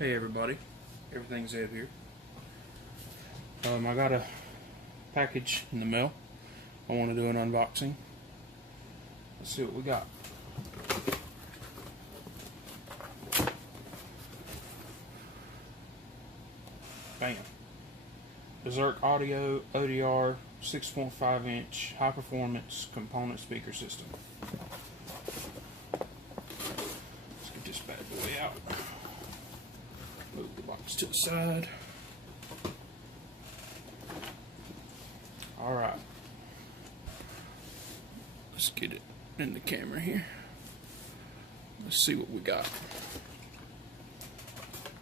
Hey everybody, everything's Ed here. I got a package in the mail. I want to do an unboxing. Let's see what we got. Bam. BZRK Audio ODR 6.5 inch high performance component speaker system. Let's get this bad boy out. Move the box to the side. Alright. Let's get it in the camera here. Let's see what we got.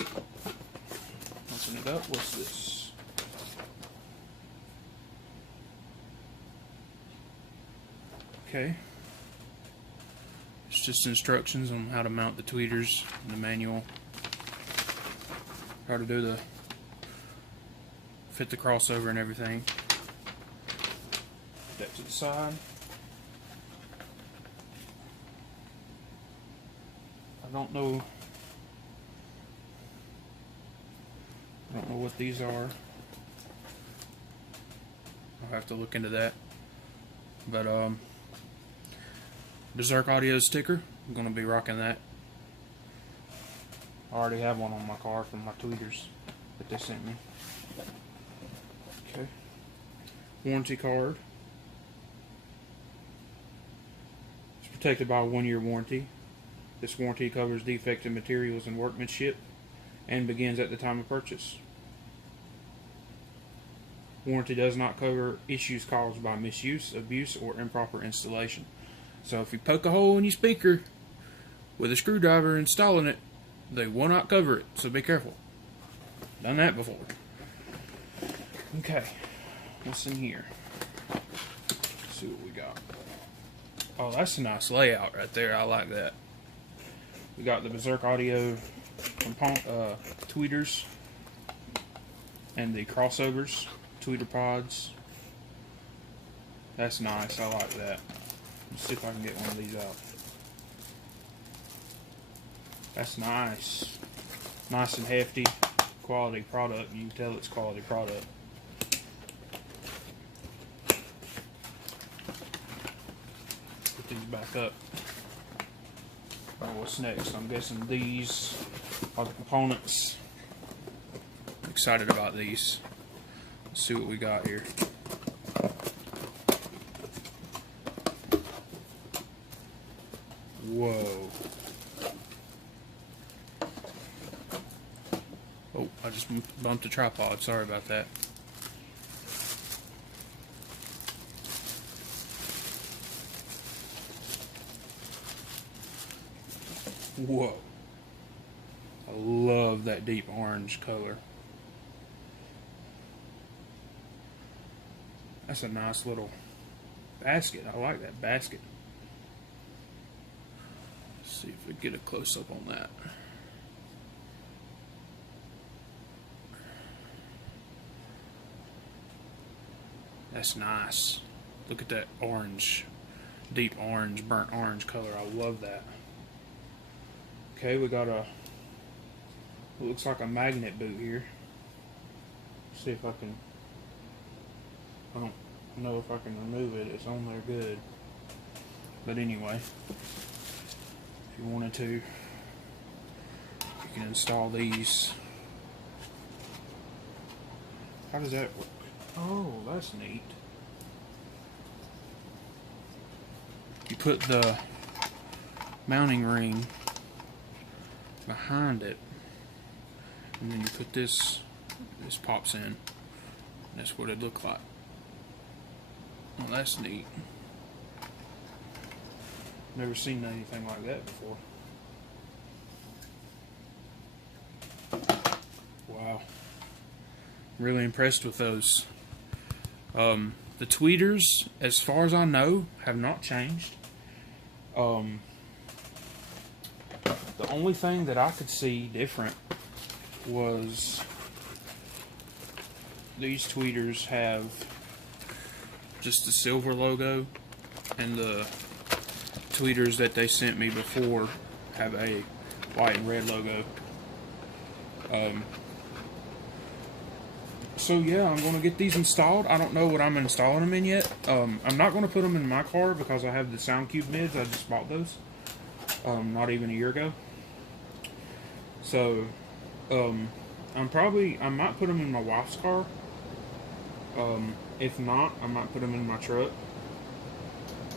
Open it up. What's this? Okay. It's just instructions on how to mount the tweeters in the manual. How to do the fit the crossover and everything. Put that to the side. I don't know what these are. I'll have to look into that. But BZRK Audio sticker, I'm gonna be rocking that. I already have one on my car from my tweeters that they sent me. Okay. Warranty card. It's protected by a 1-year warranty. This warranty covers defective materials and workmanship and begins at the time of purchase. Warranty does not cover issues caused by misuse, abuse, or improper installation. So if you poke a hole in your speaker with a screwdriver installing it, they will not cover it, so be careful. Done that before. Okay, what's in here? Let's see what we got. Oh, that's a nice layout right there. I like that. We got the BZRK Audio tweeters and the crossovers, tweeter pods. That's nice. I like that. Let's see if I can get one of these out. That's nice. Nice and hefty. Quality product. You can tell it's quality product. Put these back up. Oh, what's next? I'm guessing these are the components. I'm excited about these. Let's see what we got here. Whoa. Oh, I just bumped the tripod. Sorry about that. Whoa. I love that deep orange color. That's a nice little basket. I like that basket. Let's see if we get a close-up on that. That's nice. Look at that orange, deep orange, burnt orange color. I love that. Okay, we got a, it looks like a magnet boot here. Let's see if I can, I don't know if I can remove it. It's on there good. But anyway, if you wanted to, you can install these. How does that work? Oh, that's neat. You put the mounting ring behind it, and then you put this pops in. That's what it looked like. Well, that's neat. Never seen anything like that before. Wow. Really impressed with those. The tweeters, as far as I know, have not changed. The only thing that I could see different was these tweeters have just the silver logo, and the tweeters that they sent me before have a white and red logo. So yeah, I'm going to get these installed. I don't know what I'm installing them in yet. I'm not going to put them in my car because I have the SoundCube mids. I just bought those not even a year ago. So I might put them in my wife's car. If not, I might put them in my truck.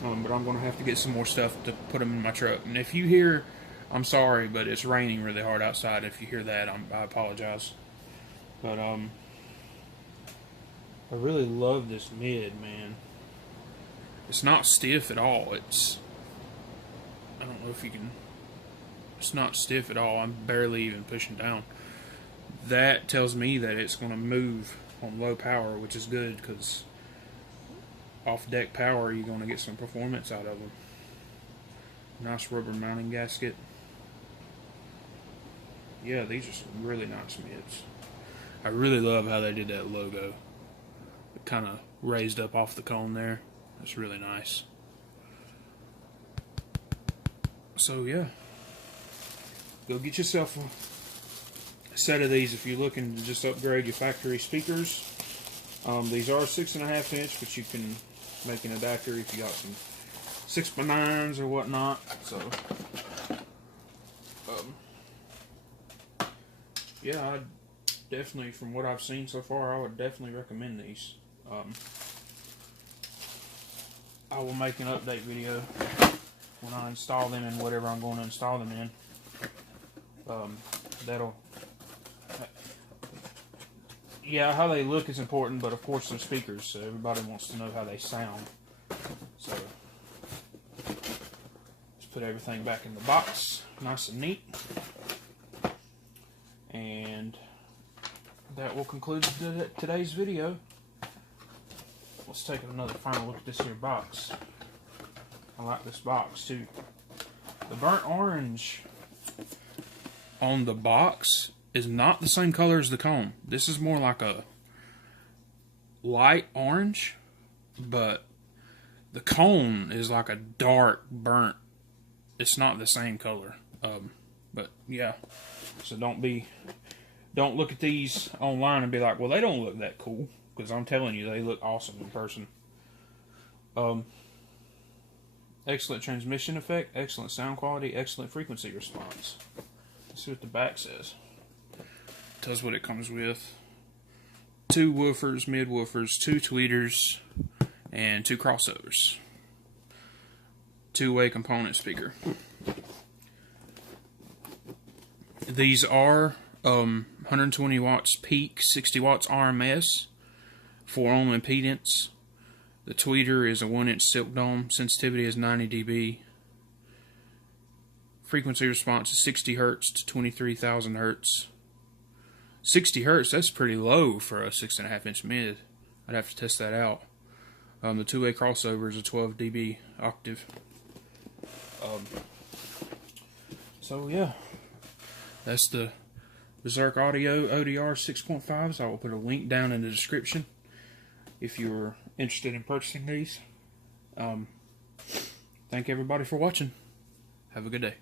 But I'm going to have to get some more stuff to put them in my truck. And if you hear, I'm sorry, but it's raining really hard outside. If you hear that, I apologize. But I really love this mid, man. It's not stiff at all. I don't know if you can. It's not stiff at all. I'm barely even pushing down. That tells me that it's going to move on low power, which is good because off deck power, you're going to get some performance out of them. Nice rubber mounting gasket. Yeah, these are some really nice mids. I really love how they did that logo. It kind of raised up off the cone there. That's really nice. So yeah, go get yourself a set of these if you're looking to just upgrade your factory speakers. These are 6.5 inch, but you can make an adapter if you got some 6x9s or whatnot. So yeah, I definitely, from what I've seen so far, I would definitely recommend these. I will make an update video when I install them in whatever I'm going to install them in. Yeah, how they look is important, but of course they're speakers, so everybody wants to know how they sound. So let's put everything back in the box, nice and neat. And that will conclude today's video. Let's take another final look at this here box. I like this box too. The burnt orange on the box is not the same color as the cone. This is more like a light orange, but the cone is like a dark burnt. It's not the same color. But yeah, so don't look at these online and be like, well, they don't look that cool, because I'm telling you, they look awesome in person. Excellent transmission effect, excellent sound quality, excellent frequency response. Let's see what the back says. Tells what it comes with. 2 woofers, mid woofers, 2 tweeters, and 2 crossovers. 2-way component speaker. These are 120 watts peak, 60 watts RMS, 4 ohm impedance. The tweeter is a 1-inch silk dome. Sensitivity is 90 dB. Frequency response is 60 Hz to 23,000 Hz. 60 Hz, that's pretty low for a 6.5 inch mid. I'd have to test that out. The 2-way crossover is a 12 dB octave. So yeah, that's the BZRK Audio ODR-65s. I will put a link down in the description if you're interested in purchasing these. Thank everybody for watching. Have a good day.